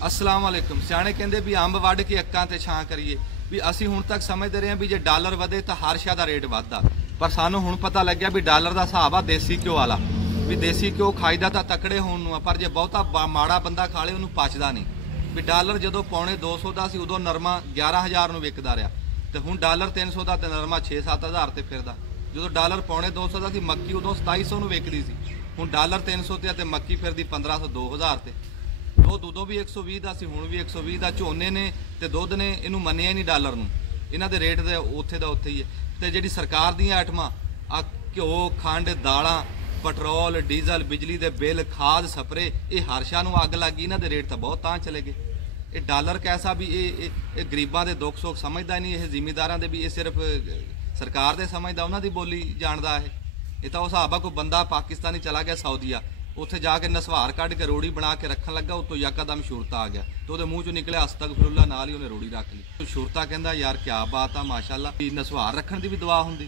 अस्सलाम वालेकुम। सियाणे कहंदे भी अंब वढ़ के अक्कां ते छां करिए भी असीं हुण तक समझते रहे भी जे डॉलर वधे तो हर शै दा रेट वधदा, पर सानू हुण पता लग्या भी डॉलर दा हिसाब आ देसी घ्यो वाला भी देसी घ्यो खाईदा तां तकड़े होण नूं, पर जे बहुता माड़ा बंदा खा ले उहनूं पचदा नहीं। भी डॉलर जदों पौने 200 दा सी उदों नरमा 11,000 नूं विकदा रहा ते हुण डॉलर 300 दा ते नरमा 6-7 हज़ार ते फिरदा। जदों डॉलर पौने 200 दा सी मक्की उदों 2700 नूं विकदी सी, हुण डॉलर 300 ते मक्की फिरदी 1500 2000 ते। दुध उदों भी 120 का सी, हुण भी 120 का। झोने ने ते दुध ने इनू मन्निया नहीं डॉलर नूं, इन्हां दे रेट दे उत्थे दा उत्थे ही है। ते जिहड़ी सरकार दीयां आइटमां आ घ्यो खंड दालां पेट्रोल डीजल बिजली दे बिल खाद स्प्रे ये हर शा नूं अग लग गई, इन्हां दे रेट तां बहुत तां चले गए। ये डॉलर कैसा भी ये गरीबां दे दुख सुख समझदा नहीं, ये जिमीदारां दे भी ये सिर्फ सरकार दे समझदा, उन्हां दी बोली जाणदा है। ये तां उस हिसाब आ कोई बंदा पाकिस्तानी चला गया सऊदीआ, उत्थे जाके नसवार कढ़ के रोड़ी बना के रखन लगा, उतो यकदम शुरता आ गया तो उहदे मूँह चों निकलिया अस्तगफिरुल्लाह, नाल ही उहने रोड़ी रख ली। शुरता कहंदा यार क्या बात आ माशाअल्लाह, नसवार रखण दी भी दुआ हुंदी।